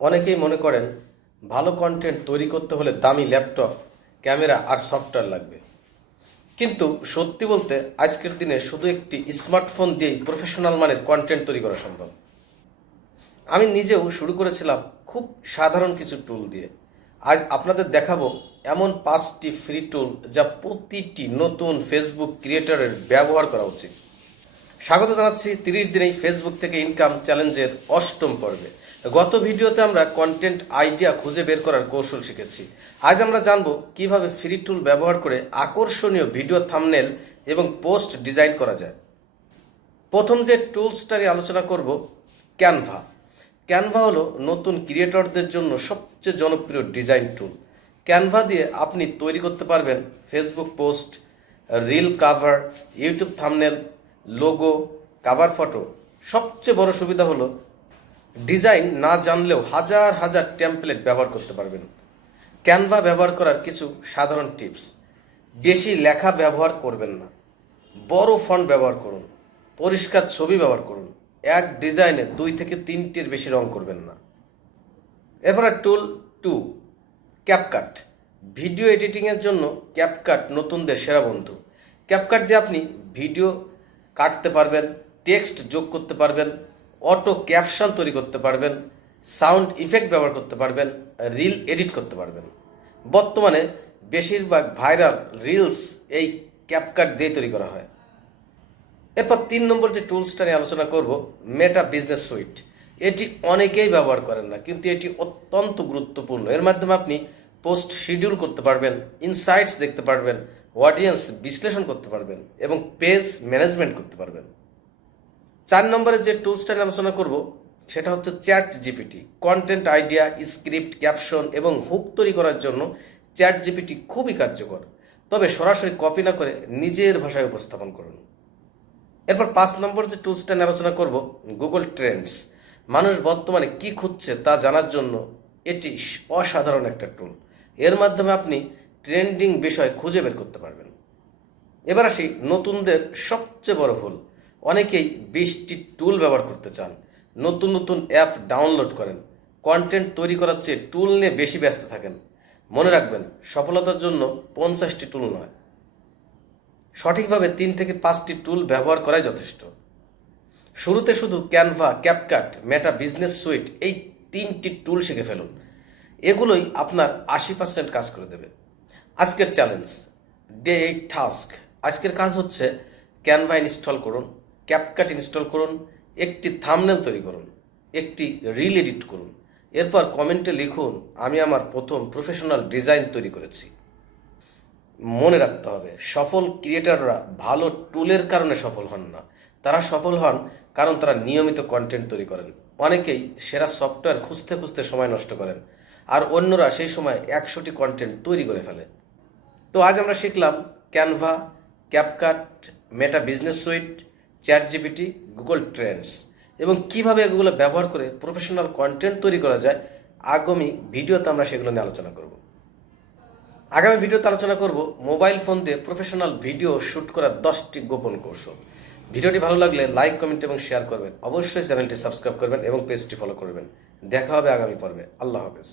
অনেকেই মনে করেন ভালো কন্টেন্ট তৈরি করতে হলে দামি ল্যাপটপ, ক্যামেরা আর সফটওয়্যার লাগবে। কিন্তু সত্যি বলতে আজকের দিনে শুধু একটি স্মার্টফোন দিয়েই প্রফেশনাল মানের কন্টেন্ট তৈরি করা সম্ভব। আমি নিজেও শুরু করেছিলাম খুব সাধারণ কিছু টুল দিয়ে। আজ আপনাদের দেখাবো এমন 5টি ফ্রি টুল যা প্রতিটি নতুন ফেসবুক ক্রিয়েটরের ব্যবহার করা উচিত। স্বাগত জানাচ্ছি 30 দিনেই ফেসবুক থেকে ইনকাম চ্যালেঞ্জের 8ম পর্বে। গত ভিডিওতে আমরা কন্টেন্ট আইডিয়া খুঁজে বের করার কৌশল শিখেছি। আজ আমরা জানবো কিভাবে ফ্রি টুল ব্যবহার করে আকর্ষণীয় ভিডিও থাম্বনেল এবং পোস্ট ডিজাইন করা যায়। প্রথম যে টুলসটা নিয়ে আলোচনা করব, ক্যানভা। ক্যানভা হলো নতুন ক্রিয়েটরদের জন্য সবচেয়ে জনপ্রিয় ডিজাইন টুল। ক্যানভা দিয়ে আপনি তৈরি করতে পারবেন Facebook post, reel cover, YouTube thumbnail, logo, cover photo. সবচেয়ে বড় সুবিধা হলো ডিজাইন না জানলেও হাজার হাজার টেমপ্লেট ব্যবহার করতে পারবেন। ক্যানভা ব্যবহার করার কিছু সাধারণ টিপস: বেশি লেখা ব্যবহার করবেন না, বড় ফন্ট ব্যবহার করুন, পরিষ্কার ছবি ব্যবহার করুন, এক ডিজাইনে 2 থেকে 3টির বেশি রং করবেন না। এরপরে টুল 2, ক্যাপকাট। ভিডিও এডিটিংয়ের জন্য ক্যাপকাট নতুনদের সেরা বন্ধু। ক্যাপকাট দিয়ে আপনি ভিডিও কাটতে পারবেন, টেক্সট যোগ করতে পারবেন, অটো ক্যাপশন তৈরি করতে পারবেন, সাউন্ড ইফেক্ট ব্যবহার করতে পারবেন, রিল এডিট করতে পারবেন। বর্তমানে বেশিরভাগ ভাইরাল রিলস এই ক্যাপকাট দিয়ে তৈরি করা হয়। এরপর 3 নম্বর যে টুলসটা নিয়ে আলোচনা করব, মেটা বিজনেস সুইট। এটি অনেকেই ব্যবহার করেন না, কিন্তু এটি অত্যন্ত গুরুত্বপূর্ণ। এর মাধ্যমে আপনি পোস্ট শিডিউল করতে পারবেন, ইনসাইটস দেখতে পারবেন, অডিয়েন্স বিশ্লেষণ করতে পারবেন এবং পেজ ম্যানেজমেন্ট করতে পারবেন। 4 নম্বরে যে টুলসটা নিয়ে আলোচনা করব সেটা হচ্ছে chat GPT. Content idea, script, caption এবং হুক তৈরি করার জন্য চ্যাট জিপিটি খুবই কার্যকর। তবে সরাসরি কপি না করে নিজের ভাষায় উপস্থাপন করুন। এরপর 5 নম্বর যে টুলসটা নিয়ে আলোচনা করব, গুগল ট্রেন্ডস। মানুষ বর্তমানে কি খুঁজছে তা জানার জন্য এটি অসাধারণ একটা টুল। এর মাধ্যমে আপনি ট্রেন্ডিং বিষয় খুঁজে বের করতে পারবেন। এবার আসি নতুনদের সবচেয়ে বড় ভুল। অনেকেই 20টি টুল ব্যবহার করতে চান, নতুন নতুন অ্যাপ ডাউনলোড করেন, কন্টেন্ট তৈরি করার চেয়ে টুল নিয়ে বেশি ব্যস্ত থাকেন। মনে রাখবেন, সফলতার জন্য 50টি টুল নয়, সঠিকভাবে 3 থেকে 5টি টুল ব্যবহার করাই যথেষ্ট। শুরুতে শুধু ক্যানভা, ক্যাপকাট, মেটা বিজনেস সুইট এই 3টি টুল শিখে ফেলুন। এগুলোই আপনার 80% কাজ করে দেবে। আজকের চ্যালেঞ্জ, ডে 8 টাস্ক। আজকের কাজ হচ্ছে ক্যানভা ইনস্টল করুন, ক্যাপকাট ইনস্টল করুন, একটি থাম্বনেল তৈরি করুন, একটি রিল এডিট করুন। এরপর কমেন্টে লিখুন, আমি আমার প্রথম প্রফেশনাল ডিজাইন তৈরি করেছি। মনে রাখতে হবে, সফল ক্রিয়েটররা ভালো টুলের কারণে সফল হন না, তারা সফল হন কারণ তারা নিয়মিত কন্টেন্ট তৈরি করেন। অনেকেই সেরা সফটওয়্যার খুঁজতে খুঁজতে সময় নষ্ট করেন, আর অন্যরা সেই সময় 100টি কন্টেন্ট তৈরি করে ফেলে। তো আজ আমরা শিখলাম ক্যানভা, ক্যাপকাট, মেটা business suite, chat GPT, Google Trends এবং কিভাবে এগুলো ব্যবহার করে প্রফেশনাল কন্টেন্ট তৈরি করা যায়। আগামী ভিডিওতে আমরা সেগুলো নিয়ে আলোচনা করব। আগামী ভিডিওতে আলোচনা করব মোবাইল ফোন দিয়ে প্রফেশনাল ভিডিও শ্যুট করার 10টি গোপন কৌশল। ভিডিওটি ভালো লাগলে লাইক, কমেন্ট এবং শেয়ার করবেন। অবশ্যই চ্যানেলটি সাবস্ক্রাইব করবেন এবং পেজটি ফলো করবেন। দেখা হবে আগামী পর্বে। আল্লাহ হাফেজ।